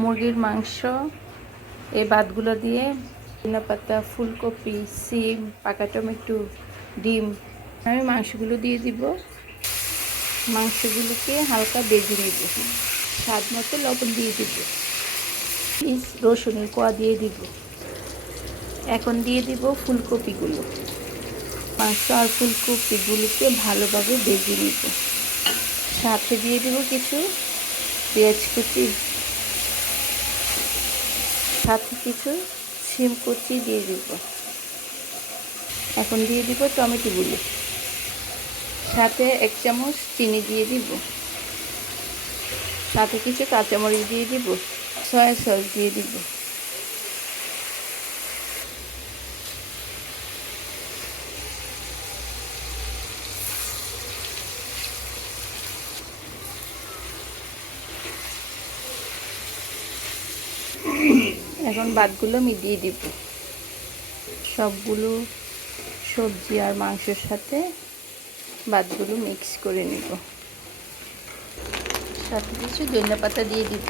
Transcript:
মুরগির মাংস এই ভাতগুলো দিয়ে ধনেপাতা, ফুলকপি, সিম, পাকা টমেটো, ডিম। আমি মাংসগুলো দিয়ে দিব। মাংসগুলোকে হালকা ভেজে নেব। স্বাদ মতো লবণ দিয়ে দিব। রসুনের কোয়া দিয়ে দিব। এখন দিয়ে দিব ফুলকপিগুলো। মাংস আর ফুলকপিগুলোকে ভালোভাবে ভেজে নিব। সাথে দিয়ে দিব কিছু পেঁয়াজ কুচি, সাথে কিছু শিম কুচি দিয়ে দিব। এখন দিয়ে দিব টমেটোগুলো, সাথে 1 চামচ চিনি দিয়ে দিব, সাথে কিছু কাঁচামরিচ দিয়ে দিব, সয়া সস দিয়ে দিব। এখন ভাতগুলো আমি দিয়ে দিব। সবগুলো সবজি আর মাংসের সাথে ভাতগুলো মিক্স করে নিব। সাথে কিছু ধনেপাতা দিয়ে দিব।